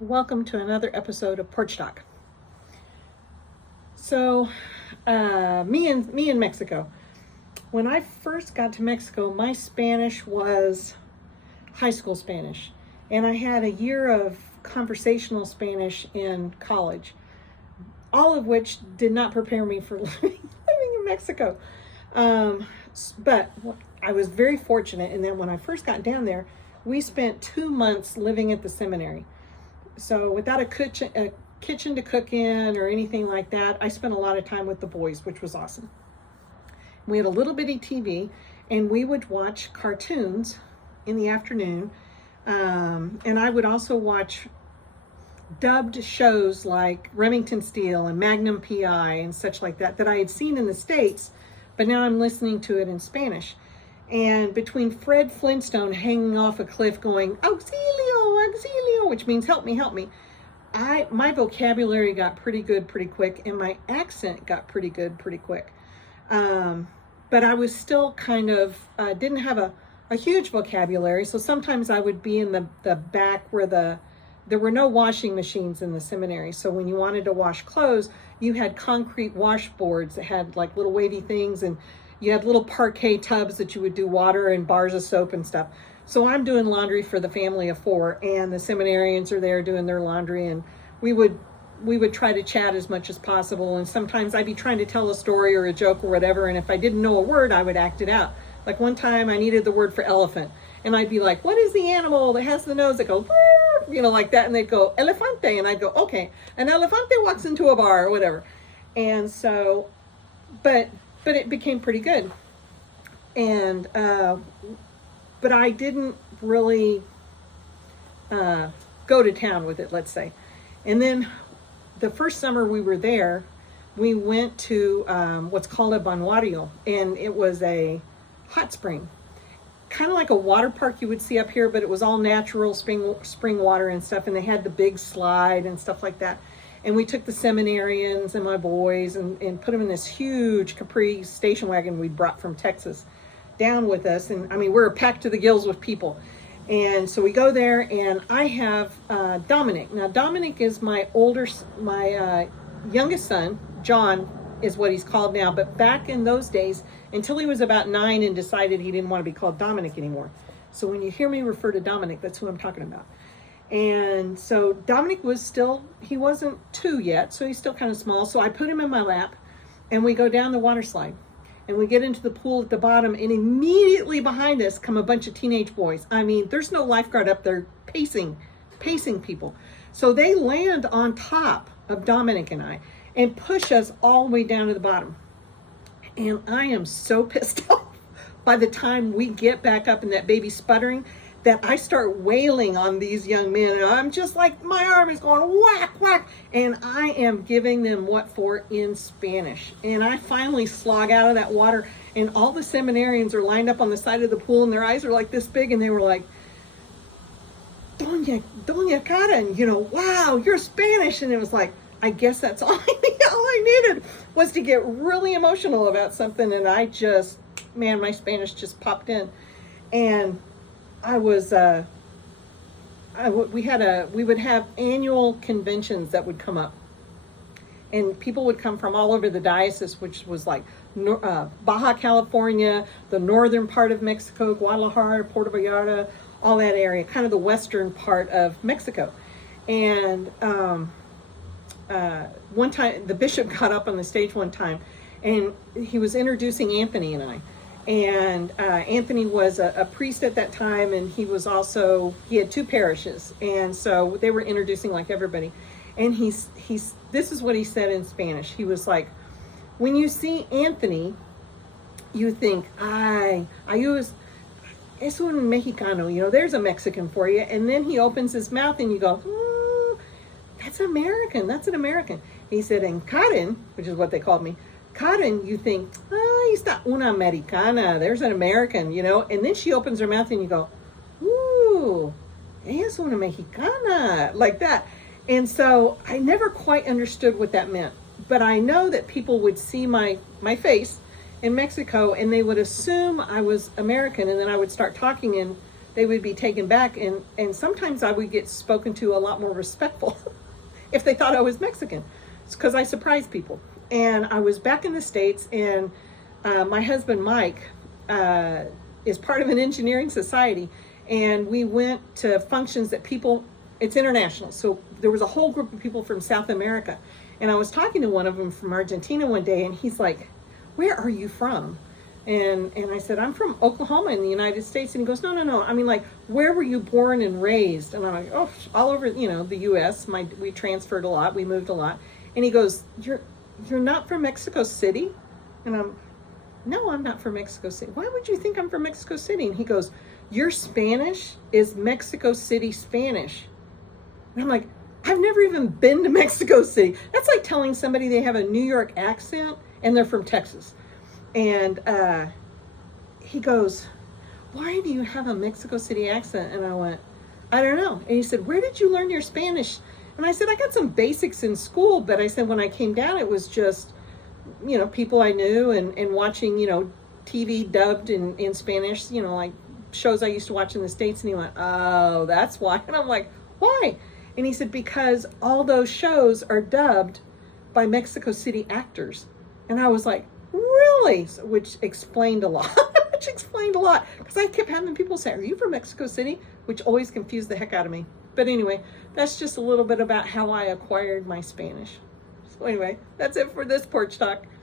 Welcome to another episode of Porch Talk. So, me in Mexico. When I first got to Mexico, my Spanish was high school Spanish, and I had a year of conversational Spanish in college, all of which did not prepare me for living in Mexico. But I was very fortunate in that when I first got down there, we spent 2 months living at the seminary. So without a kitchen to cook in or anything like that, I spent a lot of time with the boys, which was awesome. We had a little bitty TV, and we would watch cartoons in the afternoon. And I would also watch dubbed shows like Remington Steele and Magnum P.I. and such like that I had seen in the States, but now I'm listening to it in Spanish. And between Fred Flintstone hanging off a cliff going, auxilio, auxilio, which means help me, my vocabulary got pretty good pretty quick, and my accent got pretty good pretty quick. But I was still kind of, didn't have a huge vocabulary, so sometimes I would be in the back where there were no washing machines in the seminary. So when you wanted to wash clothes, you had concrete washboards that had like little wavy things, and you had little parquet tubs that you would do water and bars of soap and stuff. So I'm doing laundry for the family of 4, and the seminarians are there doing their laundry, and we would try to chat as much as possible. And sometimes I'd be trying to tell a story or a joke or whatever, and if I didn't know a word, I would act it out. Like one time I needed the word for elephant, and I'd be like, what is the animal that has the nose that goes, like that? And they'd go, elefante. And I'd go, okay, an elefante walks into a bar or whatever. And so, but it became pretty good. And, but I didn't really go to town with it, let's say. And then the first summer we were there, we went to what's called a balneario, and it was a hot spring, kind of like a water park you would see up here, but it was all natural spring water and stuff, and they had the big slide and stuff like that. And we took the seminarians and my boys and put them in this huge Capri station wagon we brought from Texas down with us. And I mean, we're packed to the gills with people. And so we go there, and I have Dominic. Now, Dominic is my youngest son. John is what he's called now. But back in those days, until he was about 9 and decided he didn't want to be called Dominic anymore. So when you hear me refer to Dominic, that's who I'm talking about. And so Dominic he wasn't 2 yet, so he's still kind of small. So I put him in my lap, and we go down the water slide, and we get into the pool at the bottom, and immediately behind us come a bunch of teenage boys. I mean, there's no lifeguard up there pacing people. So they land on top of Dominic and I and push us all the way down to the bottom. And I am so pissed off by the time we get back up and that baby's sputtering, that I start wailing on these young men. And I'm just like, my arm is going whack, whack. And I am giving them what for in Spanish. And I finally slog out of that water, and all the seminarians are lined up on the side of the pool, and their eyes are like this big, and they were like, Doña Karen, wow, you're Spanish. And it was like, I guess that's all I needed was to get really emotional about something. And my Spanish just popped in. And I was, we would have annual conventions that would come up, and people would come from all over the diocese, which was like Baja California, the northern part of Mexico, Guadalajara, Puerto Vallarta, all that area, kind of the western part of Mexico. And one time, the bishop got up on the stage one time, and he was introducing Anthony and I. And Anthony was a priest at that time, and he had 2 parishes, and so they were introducing like everybody. And this is what he said in Spanish. He was like, when you see Anthony, you think, es un mexicano, there's a Mexican for you. And then he opens his mouth, and you go, that's an American. He said, and Karen, which is what they called me, Karen, you think, está una americana, there's an American, and then she opens her mouth and you go, ooh, ella es una mexicana, like that. And so I never quite understood what that meant, but I know that people would see my face in Mexico, and they would assume I was American, and then I would start talking, and they would be taken back, and sometimes I would get spoken to a lot more respectful if they thought I was Mexican. It's because I surprised people. And I was back in the States, and my husband Mike is part of an engineering society, and we went to functions that people, it's international, so there was a whole group of people from South America, and I was talking to one of them from Argentina one day, and he's like, where are you from? And I said, I'm from Oklahoma in the United States. And he goes, no. I mean, like, where were you born and raised? And I'm like, oh, all over, the U.S. We transferred a lot. We moved a lot. And he goes, you're not from Mexico City? And no, I'm not from Mexico City. Why would you think I'm from Mexico City? And he goes, your Spanish is Mexico City Spanish. And I'm like, I've never even been to Mexico City. That's like telling somebody they have a New York accent and they're from Texas. And he goes, why do you have a Mexico City accent? And I went, I don't know. And he said, where did you learn your Spanish? And I said, I got some basics in school, but I said, when I came down, it was just, people I knew and watching, TV dubbed in Spanish, like shows I used to watch in the States. And he went, oh, that's why. And I'm like, why? And he said, because all those shows are dubbed by Mexico City actors. And I was like, really? Which explained a lot. Because I kept having people say, are you from Mexico City? Which always confused the heck out of me. But anyway, that's just a little bit about how I acquired my Spanish. So anyway, that's it for this Porch Talk.